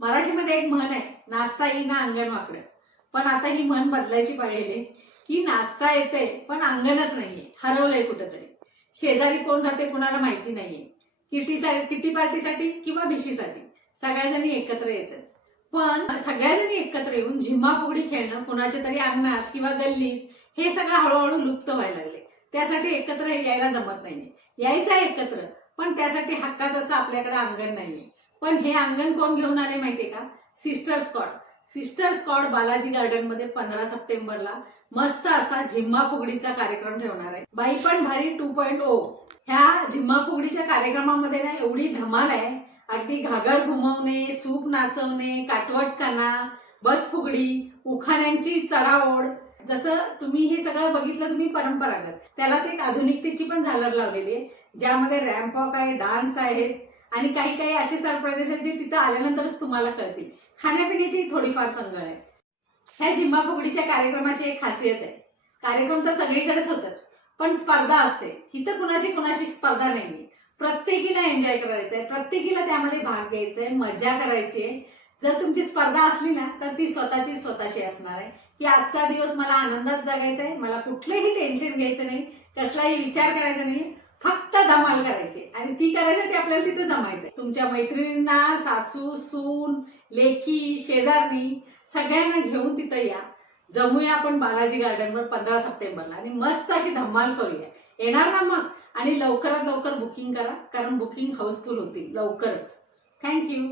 मराठीमध्ये एक म्हण आहे नाचता येईना अंगण वाकडं पण आता ही म्हण बदलायची पाहिजे की नाचता येते पण अंगणच नाहीये हरवलंय कुठंतरी. शेजारी कोण राहते कुणाला माहिती नाहीये. किटीसाठी किटी पार्टीसाठी किंवा भिशीसाठी सगळ्याजणी एकत्र येतात. पण सगळ्याजणी एकत्र येऊन झिम्मा फुगडी खेळणं कुणाच्या तरी अंगणात किंवा गल्लीत हे सगळं हळूहळू लुप्त व्हायला लागले. त्यासाठी एकत्र यायला जमत नाहीये. यायचं आहे एकत्र पण त्यासाठी हक्काचं असं आपल्याकडे अंगण नाहीये. पण हे अंगण कोण घेऊन आले माहितीये का? Sister Scott sister Scott Balaji गार्डनमध्ये पंधरा सप्टेंबरला मस्त असा झिम्मा फुगडीचा कार्यक्रम ठेवणार आहे. बाई पण भारी टू पॉईंट ओ ह्या झिम्मा फुगडीच्या कार्यक्रमामध्ये ना एवढी धमाल आहे. अगदी घागर घुमवणे सूप नाचवणे काटवटकाना बस फुगडी उखाण्यांची चढाओढ जसं तुम्ही हे सगळं बघितलं तुम्ही परंपरागत. त्यालाच एक आधुनिकतेची पण झालर लावलेली आहे. ज्यामध्ये रॅम्प वॉक आहे डान्स आहेत. आणि काही काही असे सरप्राईजेस आहेत जे तिथं आल्यानंतरच तुम्हाला कळतील. खाण्यापिण्याची थोडीफार चंगळ आहे. ह्या झिम्मा फुगडीच्या कार्यक्रमाची एक खासियत आहे. कार्यक्रम तर सगळीकडेच होतात पण स्पर्धा असते. इथं कुणाची कुणाची स्पर्धा नाहीये. प्रत्येकीला एन्जॉय करायचं आहे प्रत्येकीला त्यामध्ये भाग घ्यायचा आहे मजा करायची आहे जर तुमची स्पर्धा असली ना तर ती स्वतःची स्वतःशी असणार आहे. की आजचा दिवस मला आनंदात जगायचा आहे मला कुठलेही टेन्शन घ्यायचं नाही कसलाही विचार करायचा नाही. फक्त धमाल करायची आणि ती करायसाठी आपल्याला तिथे जमायचंय तुमच्या मैत्रिणींना सासू सून लेकी शेजारणी सगळ्यांना घेऊन तिथं या जमूया आपण बालाजी गार्डनवर पंधरा सप्टेंबरला आणि मस्त अशी धम्माल करूया येणार ना मग आणि लवकरात लवकर बुकिंग करा कारण बुकिंग हाऊसफुल होती लवकरच थँक्यू